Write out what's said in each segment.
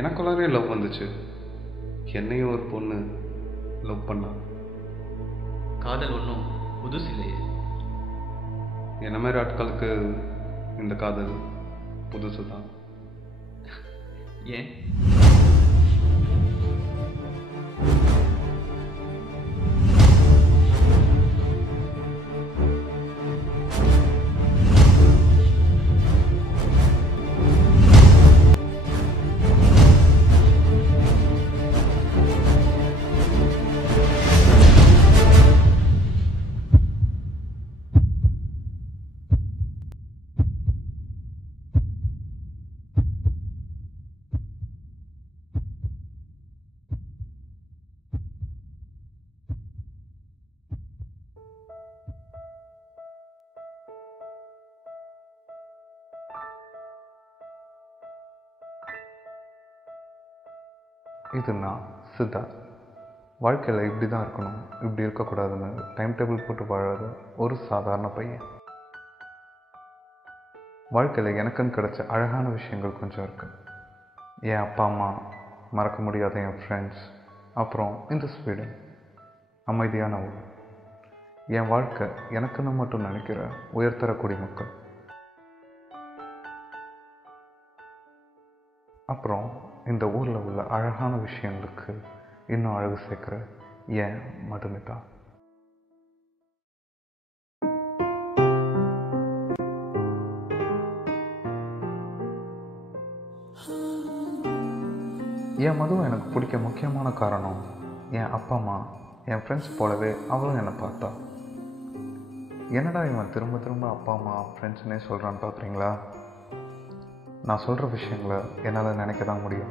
எனக்குள்ளாரே love வந்துச்சு. என்னையும் ஒரு பொண்ணு லவ் பண்ணா. காதல் ஒன்றும் புதுசு இல்லையே. என்ன மாதிரி ஆட்களுக்கு இந்த காதல் புதுசு தான். ஏன்? இது நான் சித்தார்த். வாழ்க்கையில் இப்படி தான் இருக்கணும், இப்படி இருக்கக்கூடாதுன்னு டைம் டேபிள் போட்டு வாழாத ஒரு சாதாரண பையன். வாழ்க்கையில் எனக்குன்னு கிடைச்ச அழகான விஷயங்கள் கொஞ்சம் இருக்குது. என் அப்பா அம்மா, மறக்க முடியாத என் ஃப்ரெண்ட்ஸ், அப்புறம் இந்த ஸ்வீடன், அமைதியான ஊர். என் வாழ்க்கை எனக்குன்னு மட்டும் நினைக்கிற உயர்தர குடிமக்கள். அப்புறம் இந்த ஊரில் உள்ள அழகான விஷயங்களுக்கு இன்னும் அழகு சேர்க்குற என் மதுமிதா. என் மதுவை எனக்கு பிடிக்க முக்கியமான காரணம் என் அப்பா அம்மா. என் ஃப்ரெண்ட்ஸ் போலவே அவளும் என்னை பார்த்தா. என்னடா இவன் திரும்ப திரும்ப அப்பா அம்மா ஃப்ரெண்ட்ஸ்னே சொல்கிறான்னு பார்க்குறீங்களா? நான் சொல்கிற விஷயங்களை என்னால் நினைக்க தான் முடியும்.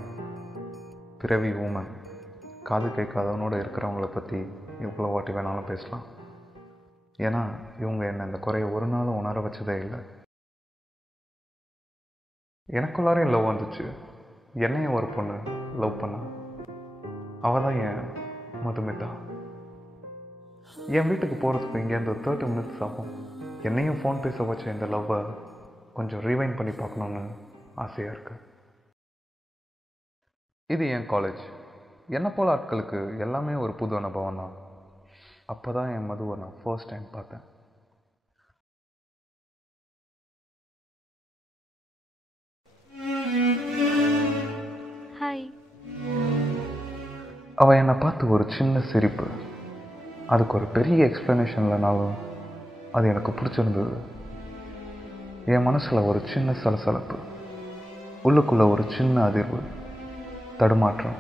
பிறவி ஊமன், காது கேட்காதவனோடு இருக்கிறவங்கள பற்றி இவ்வளோ வாட்டி வேணாலும் பேசலாம். ஏன்னா இவங்க என்னை இந்த குறைய ஒரு நாளும் உணர வச்சதே இல்லை. எனக்குள்ளாரையும் லவ் வந்துச்சு. என்னையும் ஒரு பொண்ணு லவ் பண்ண. அவள் தான் என் மதுமிதா. என் வீட்டுக்கு போகிறதுக்கு இங்கேருந்து 30 மினிட்ஸ் ஆகும். என்னையும் ஃபோன் பேச வச்ச இந்த லவ்வை கொஞ்சம் ரீவைண்ட் பண்ணி பார்க்கணுன்னு ஆசையாக இருக்குது. இது என் காலேஜ். என்னை போல் ஆட்களுக்கு எல்லாமே ஒரு புது அனுபவம் தான். அப்போ தான் என் மதுவை நான் ஃபர்ஸ்ட் டைம் பார்த்தேன். ஹாய். அவள் என்னை பார்த்து ஒரு சின்ன சிரிப்பு. அதுக்கு ஒரு பெரிய எக்ஸ்ப்ளனேஷன் இல்லைனாலும் அது எனக்கு பிடிச்சிருந்தது. என் மனசில் ஒரு சின்ன சலசலப்பு, உள்ளுக்குள்ளே ஒரு சின்ன அதிர்வு, தடுமாற்றம்.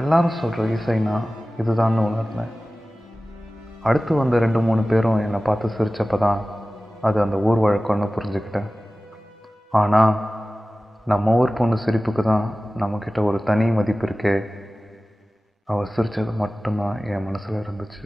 எல்லாரும் சொல்கிற இசைனா இதுதான்னு உணர்ந்தேன். அடுத்து வந்த 2-3 பேரும் என்னை பார்த்து சிரித்தப்போ தான் அது அந்த ஊர் வழக்கம்னு புரிஞ்சுக்கிட்டேன். ஆனால் நம்ம ஊர் பொண்ணு சிரிப்புக்கு தான் நம்மக்கிட்ட ஒரு தனி மதிப்பு இருக்கே. அவள் சிரித்தது மட்டும்தான் என் மனசில் இருந்துச்சு.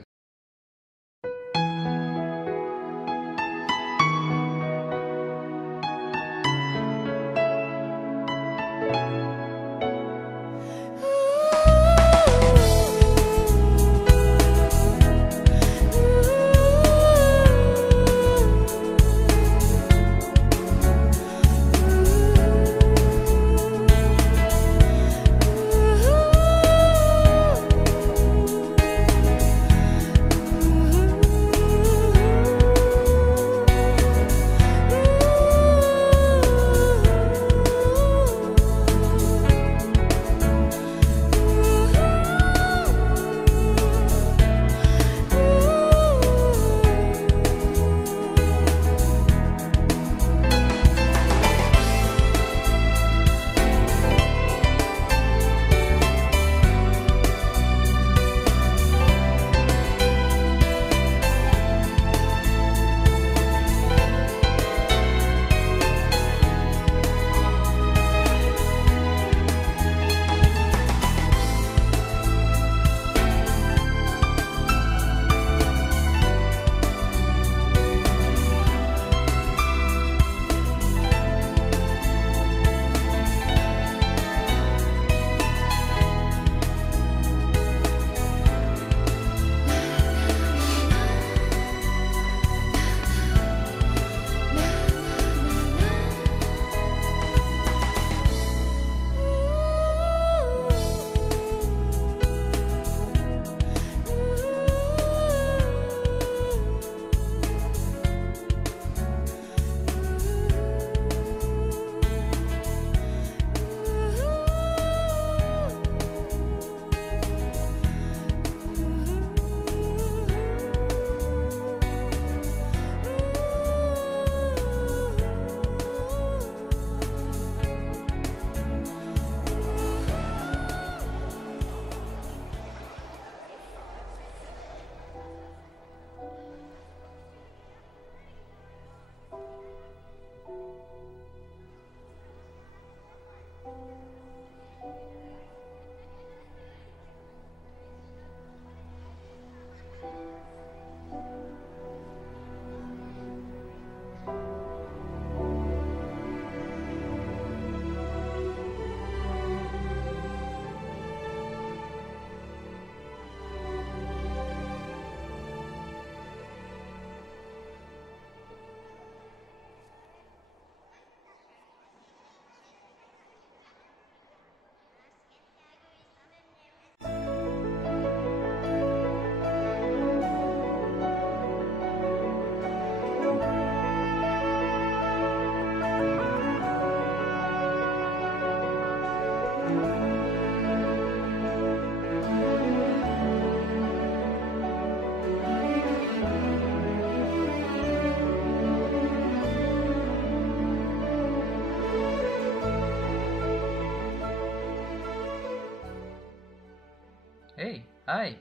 ஏய் ஹாய்.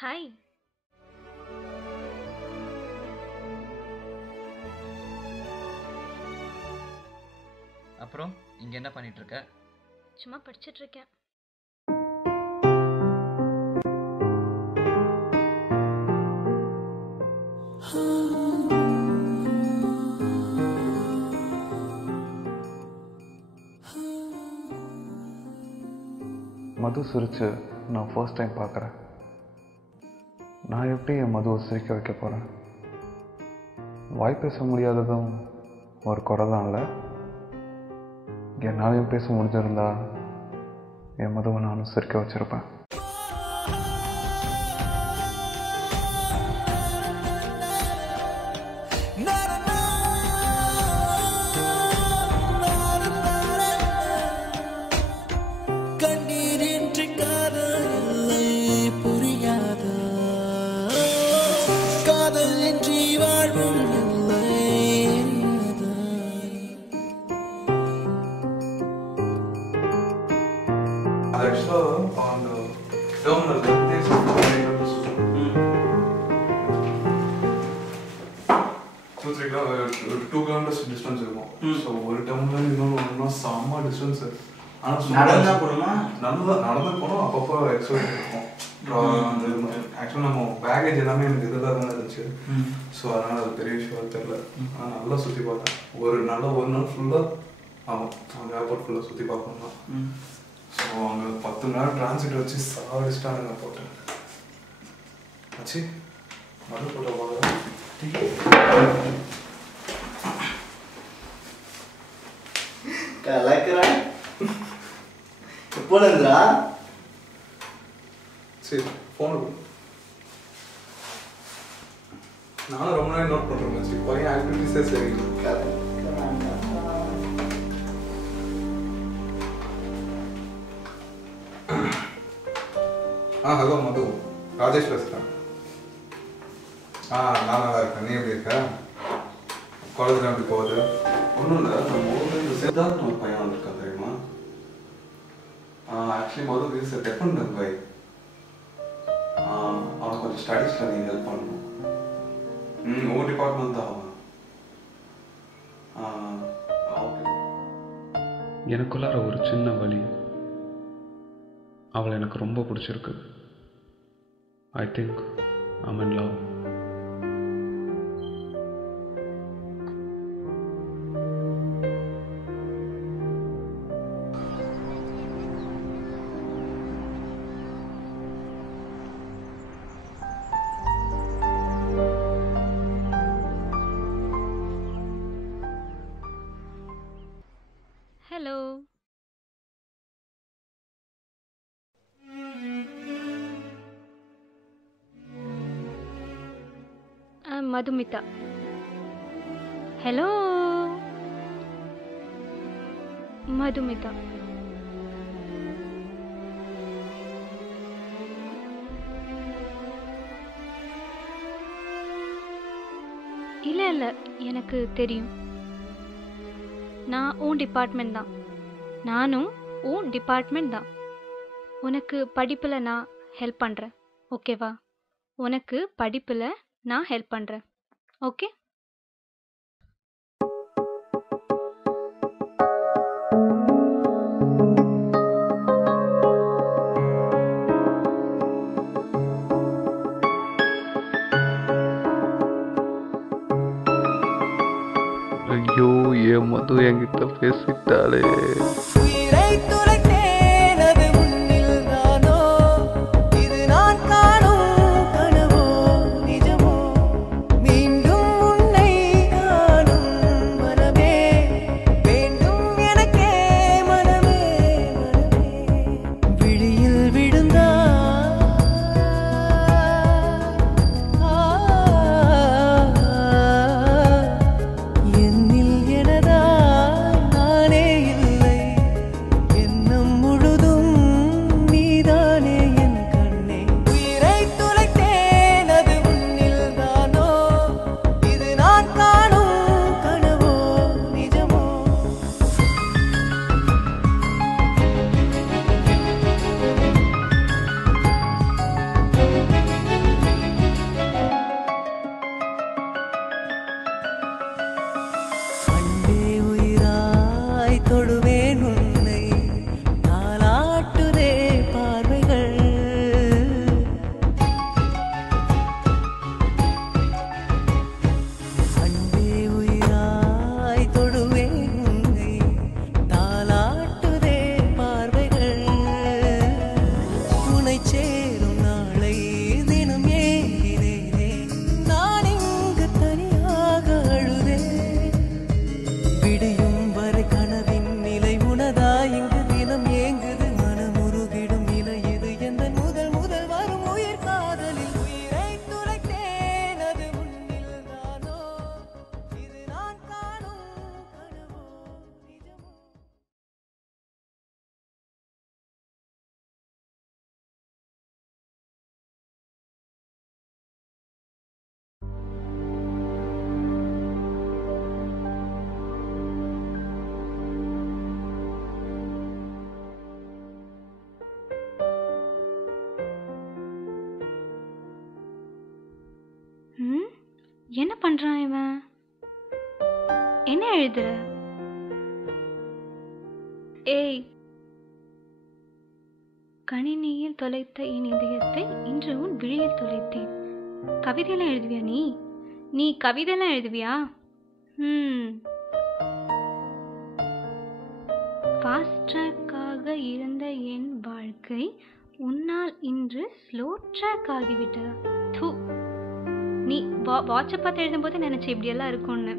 ஹாய். அப்புறம் இங்கே என்ன பண்ணிட்டு இருக்க? சும்மா படிச்சிட்டு இருக்கேன். மது சிரிச்சு நான் ஃபர்ஸ்ட் டைம் பார்க்குறேன். நான் எப்படி என் மதுவை சிரிக்க வைக்க போகிறேன்? வாய் பேச முடியாததும் ஒரு குறை தான் இல்லை. என்னாலையும் பேச முடிஞ்சிருந்தா என் மதுவை நானும் சிரிக்க வச்சுருப்பேன். டிஸ்டன்ஸ் இருக்கும். ஸோ ஒரு டவுன்ல இன்னொன்று செம்ம டிஸ்டன்ஸு. ஆனால் நடந்து போனோம். அப்பப்போ எக்ஸசைஸ் இருக்கும். ஆக்சுவலாக நம்ம பேக்கேஜ் எல்லாமே எனக்கு இதில் தான் இருந்துச்சு. ஸோ அதனால் அது பெரிய விஷயம் தெரியல. ஆனால் நல்லா சுற்றி பார்த்தேன். ஒரு நாள் ஃபுல்லாக ஆகும். அந்த ஏர்போர்ட் ஃபுல்லாக சுற்றி பார்க்கணும் தான். ஸோ அங்கே 10 மணி நேரம் டிரான்சிட் வச்சு சாடிச்சிட்டானுங்க போட்டேன். ஆச்சு மறு போட்ட பார்க்குறேன். கலக்கிறேன் எப்போலா சரி ஃபோனு நானும் ரொம்ப நாள் நோட் பண்ணுறேன். சரி பையன் ஆக்டிவிட்டிஸே சரி. ஹலோ மது, ராஜேஷ் பேசுகிறேன். நான் நல்லா இருக்கேன். நீ எப்படி இருக்க? காலேஜ்லாம் எப்படி போகுது? ஒன்றும் இல்லை, நம்ம ஊரில் சித்தார்த் ஒரு பையன் வந்திருக்கா தெரியுமா? ஆக்சுவலி மது இஸ் டெஃபன் பை. அவனுக்கு கொஞ்சம் ஸ்டடீஸில் நீ ஹெல்ப் பண்ணணும். உங்கள் டிபார்ட்மெண்ட் தான் அவன். ஓகே. எனக்குள்ளார ஒரு சின்ன வலி. அவளை எனக்கு ரொம்ப பிடிச்சிருக்கு. I think I'm in love. Hello. Madhumita. Hello Madhumita. இல்லை இல்லை, எனக்கு தெரியும். நான் உன் டிபார்ட்மெண்ட் தான். நானும் உன் டிபார்ட்மெண்ட் தான். உனக்கு படிப்பில் நான் ஹெல்ப் பண்ணுறேன், ஓகேவா? உனக்கு படிப்பில் நான் ஹெல்ப் பண்ணுறேன், ஓகே? ஐயோ, என் மது என்கிட்ட பேசிட்டாளே. தொடுவேன் உன்னை தாலாட்டுதே பார்வைகள் அன்பே உயிராய் தொடுவேன் உன்னை தாலாட்டுதே பார்வைகள் உன்னை சேரும் நாளை தினம் ஏங்கினேனே நான் இங்கு தனியாக அழுதேன் விடியும் வரை கனவின் நிலை உனதா இங்கு தினம் ஏங்குது மனமுருகிடும் நிலை இது எந்த முதல் முதல் வரும் உயிர் காதலில் உயிரை துளைத்தேன் அது உன்னில் தானோ இது நான் காணும் கனவோ நிஜமோ ம் என்ன பண்ணுறான் இவன்? என்ன எழுதுற? ஏய், கணினியில் தொலைத்த என் இதயத்தை இன்று உன் விழியில் தொலைத்தேன். கவிதையெல்லாம் எழுதுவியா நீ? நீ கவிதையெல்லாம் எழுதுவியா? ஃபாஸ்ட் ட்ராக்காக இருந்த என் வாழ்க்கை உன்னால் இன்று ஸ்லோ ட்ராக் ஆகிவிட்டதா? தூ, நீ வாட்சை பார்த்து எழுதும்போது நினைச்ச இப்படியெல்லாம் இருக்கும்னு.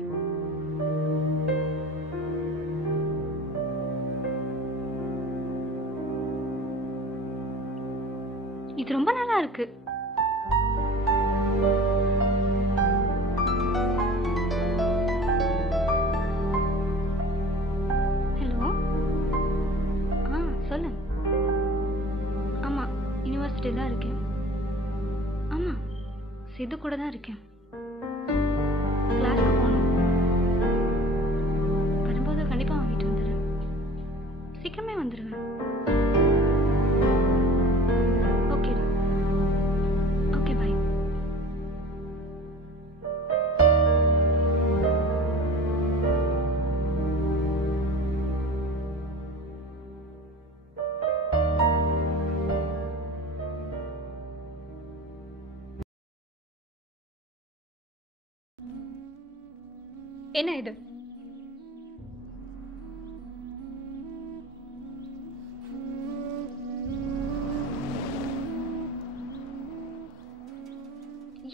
இது ரொம்ப நல்லா இருக்கு. ஹலோ, சொல்லு. ஆமா, யூனிவர்சிட்டி தான் இருக்கேன். ஆமா, சித்து கூட தான் இருக்கேன். கிளாஸ்க்கு போகணும். வரும்போது கண்டிப்பாக வாங்கிட்டு வந்துடுறேன். சீக்கிரமே வந்துடுவேன். ஓகே ஓகே, பாய். என்ன இது?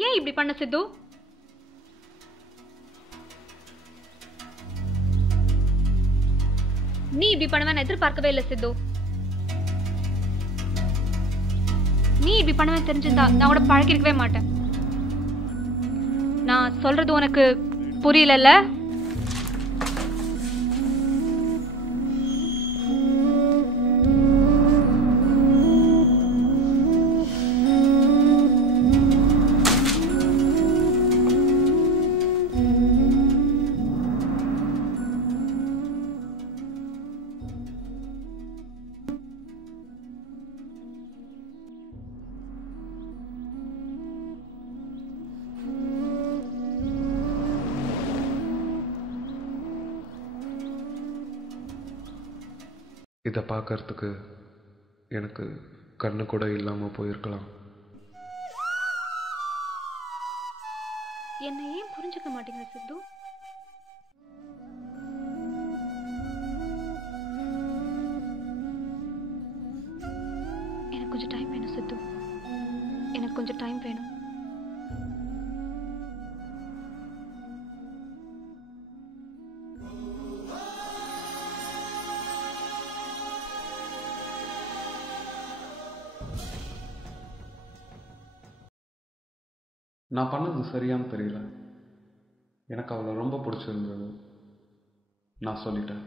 ஏன் இப்படி பண்ண சித்து? நீ இப்படி பண்ணுவேன் எதிர்பார்க்கவே இல்லை சித்து. நீ இப்படி பண்ணுவேன் தெரிஞ்சிருந்தா நான் கூட பழகிருக்கவே மாட்டேன். நான் சொல்றது உனக்கு புரியல? இதை பார்க்கறதுக்கு எனக்கு கண்ணு கூட இல்லாமல் போயிருக்கலாம். என்னை ஏன் புரிஞ்சுக்க மாட்டேங்கிற சித்து? எனக்கு கொஞ்சம் டைம் வேணும் சித்து. எனக்கு கொஞ்சம் டைம் வேணும். நான் பண்ணது சரியான்னு தெரியல. எனக்கு அவளை ரொம்ப பிடிச்சிருந்தது. நான் சொல்லிட்டேன்.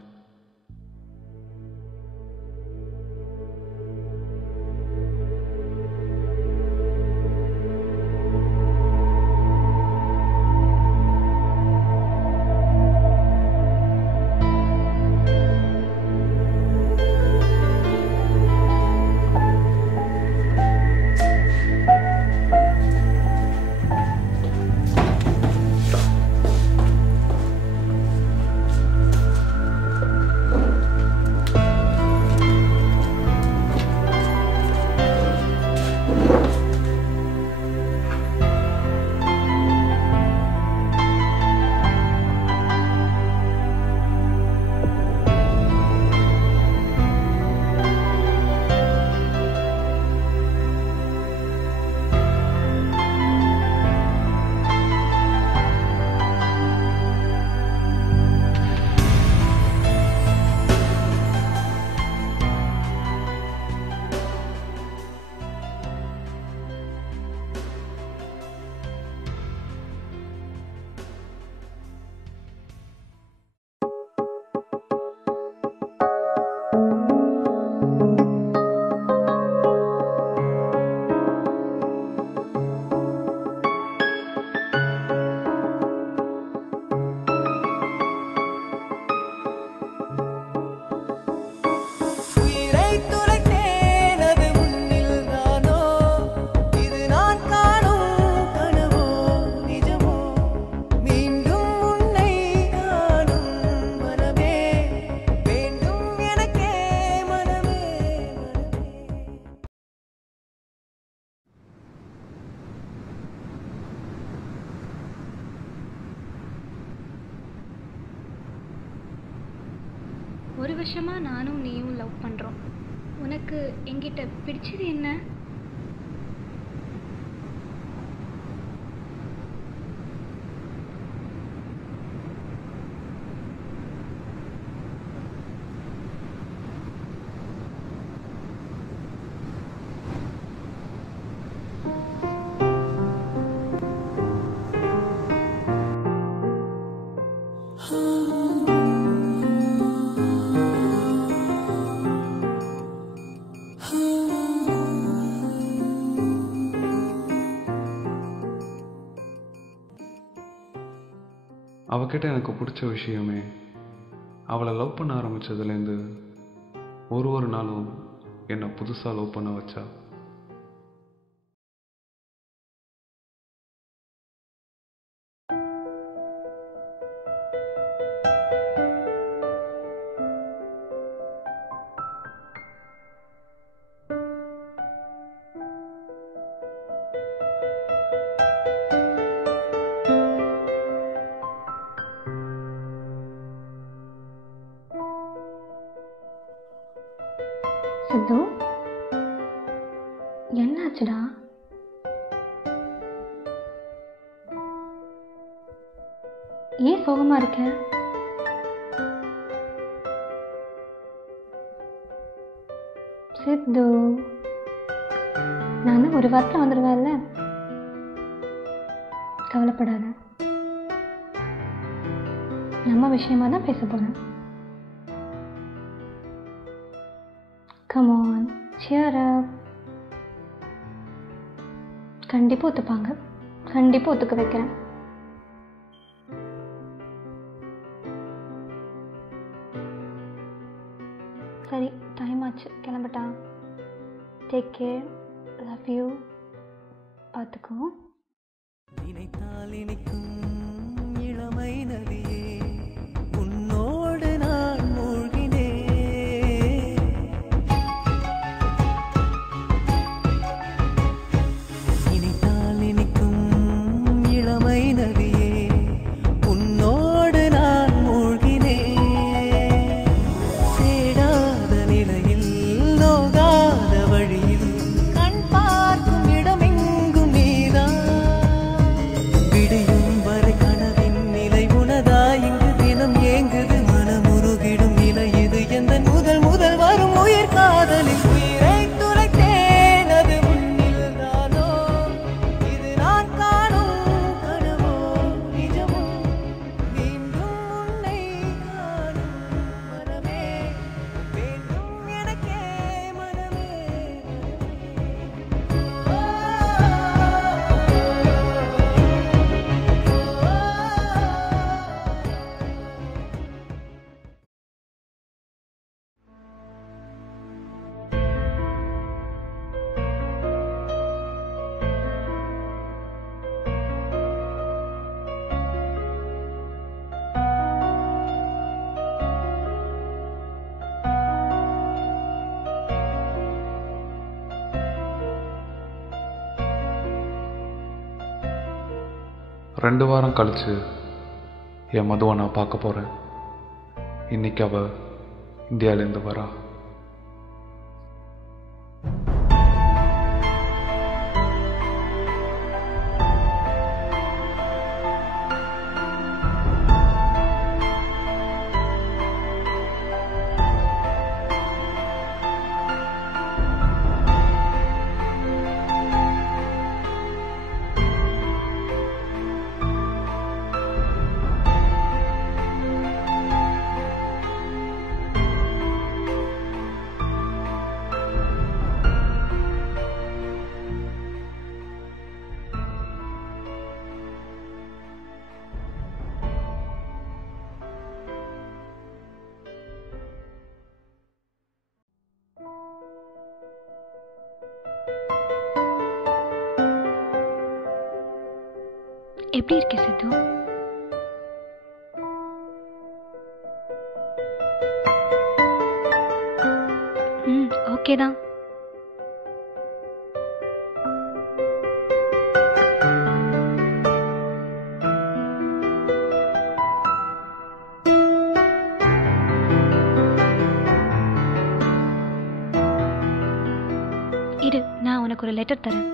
1 வருஷமா நானும் நீயும் லவ் பண்ணுறோம். உனக்கு என்கிட்ட பிடிச்சது என்ன? அவகிட்ட எனக்கு பிடிச்ச விஷயமே அவளை லவ் பண்ண ஆரம்பித்ததுலேருந்து ஒரு நாளும் என்னை புதுசாக லவ் பண்ண வச்சா. சித்து, என்னாச்சுடா? ஏன் சோகமா இருக்க? சித்து, நான் ஒரு வாரத்தில் வந்துடுவேன்ல, கவலைப்படாத. நம்ம விஷயமா தான் பேச போறேன். Come on, cheer up. கண்டிப்பாக ஒத்துப்பாங்க, கண்டிப்பாக ஒத்துக்க வைக்கிறேன். சரி, டைம் ஆச்சு, கிளம்பட்டா? டேக் கேர், லவ் யூ, பார்த்துக்கோ. நினைத்தால் இனிக்கும் இளமை நதியே, உன்னோடு நான் மூழ்கினேன். நினைத்தால் இனிக்கும் இளமை நதியே, உன்னோடு நான் மூழ்கினேன். தேடாத நிலையில், நோகாத வழியில், கண் பார்க்கும் இடமெங்கும் நீதான். விடியும் வரை கனவின் நிலை உனதா, இங்கு தினம் ஏங்குது மனமுருகிடும் நிலை இது. எந்த முதல் வரும் உயிர் காதலில் உயிரை துளைத்தேன், அது உன்னில் தானோ? இது நான் காணும் கனவோ நிஜமோ? மீண்டும் உன்னை காணும் மனமே வேண்டும் எனக்கே, மனமே ரெண்டு வாரம் கழிச்சு என் மதுவை நான் பார்க்க போகிறேன். இன்னைக்கு அவள் இந்தியாவிலேருந்து வரா. எப்படி இருக்க சித்து? ஓகே தான். உனக்கு ஒரு லெட்டர் தரேன்.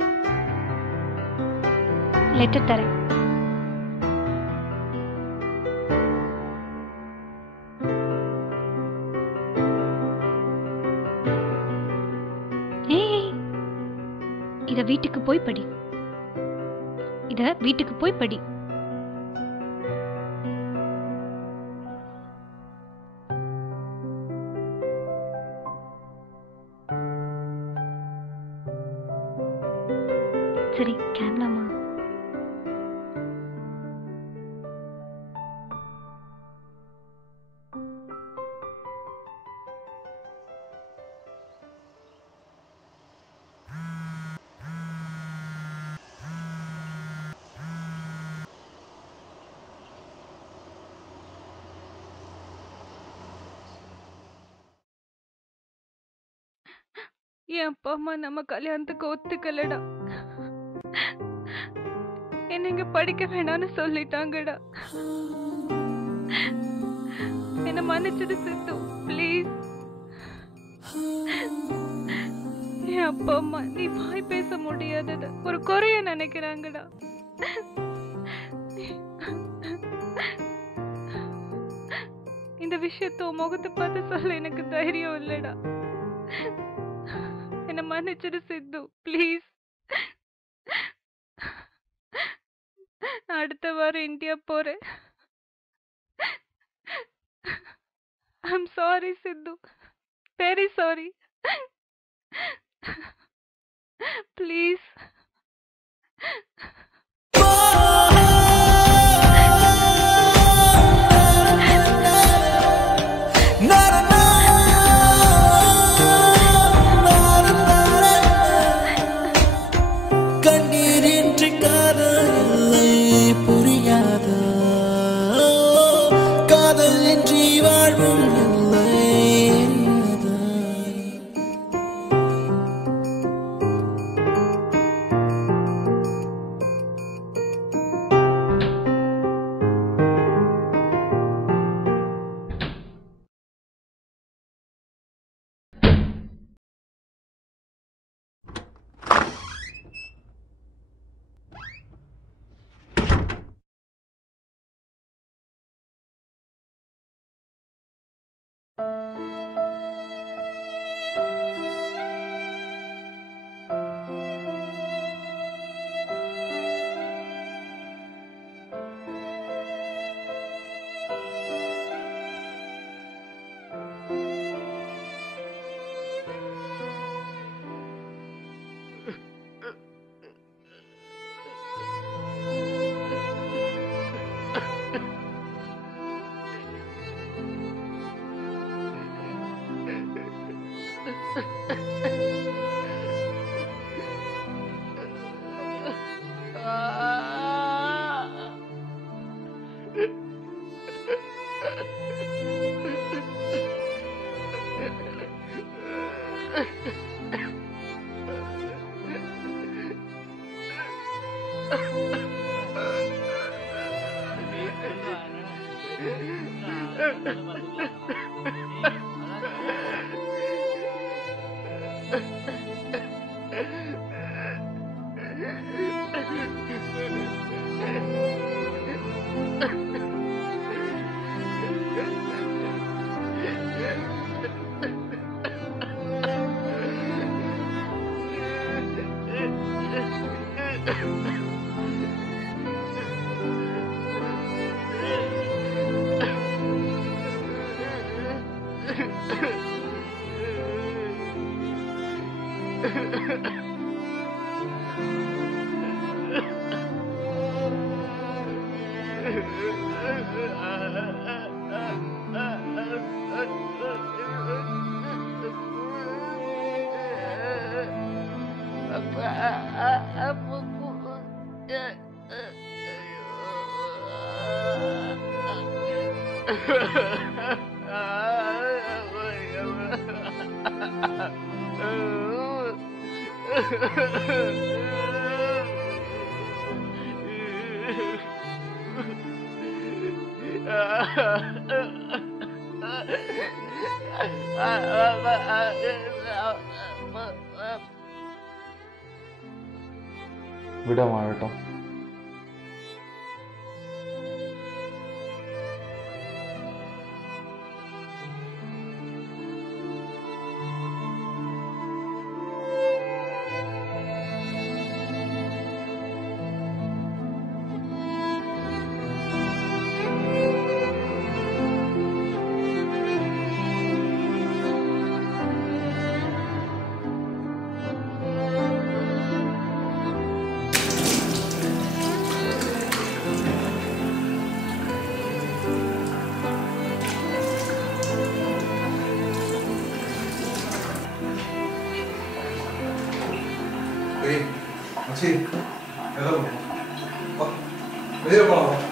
ஏய், இத வீட்டுக்கு போய் படி. சரி, கிளம்பலாமா? என் அப்பா அம்மா நம்ம கல்யாணத்துக்கு ஒத்துக்கலடா. என்ன இங்க படிக்க வேணாம்னு சொல்லிட்டாங்கடா. என்ன மன்னிச்சிடு சித்து, ப்ளீஸ். என் அப்பா அம்மா நீ வாய் பேச முடியாதது ஒரு குறைய நினைக்கிறாங்கடா. இந்த விஷயத்த முகத்தை பார்த்து சொல்ல எனக்கு தைரியம் இல்லடா. என்ன மன்னிச்சிடு சித்து, ப்ளீஸ். நான் அடுத்த வாரம் இந்தியா போறேன். I'm sorry Siddhu, very sorry. Please. விட வாழட்டும். ஏய் மச்சி எல்லாம் போகணும். வா வெளியே போகலாம்.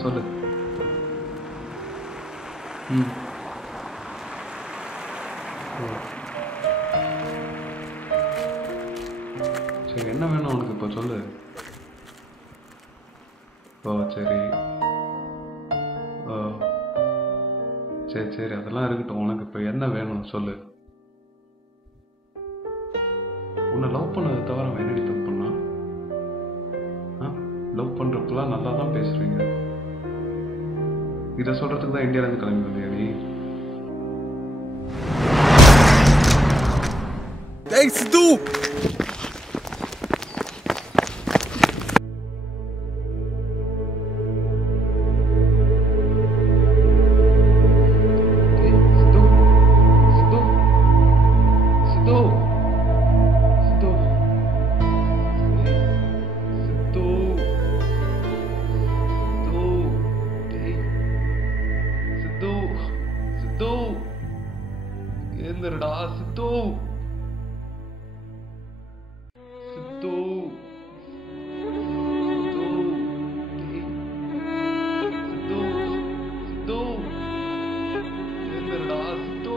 சொல்லு. சரி, என்ன வேணும் உனக்கு இப்போ சொல்லு. சரி சரி சரி அதெல்லாம் இருக்கட்டும். உனக்கு இப்போ என்ன வேணும் சொல்லு. உன்னை லவ் பண்ணதை தவிர அவன் என்னடி தப்பு பண்ணா? லவ் பண்ணுறப்பெல்லாம் நல்லா தான் பேசுறீங்க. இதை சொல்றதுக்கு தான் இந்தியாவிலேருந்து கிளம்பி வந்தியா நீ? Hey, Sidhu! எழுந்துருடா சித்து. சித்து சித்து சித்து எழுந்துருடா சித்து.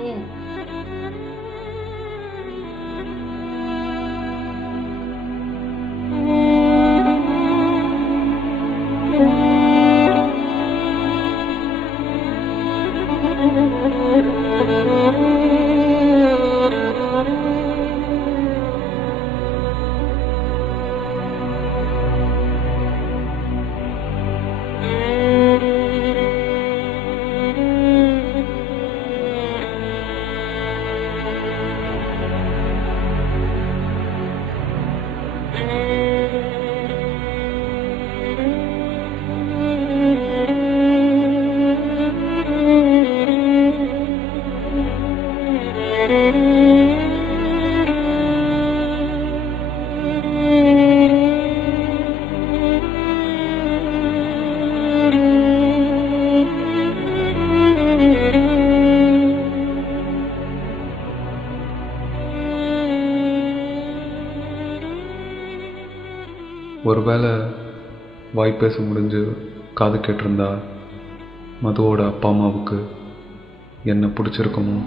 ஒருவேளை வாய் பேச முடிஞ்சு காது கேட்டிருந்தா மதுவோட அப்பா அம்மாவுக்கு என்ன பிடிச்சிருக்குமோ?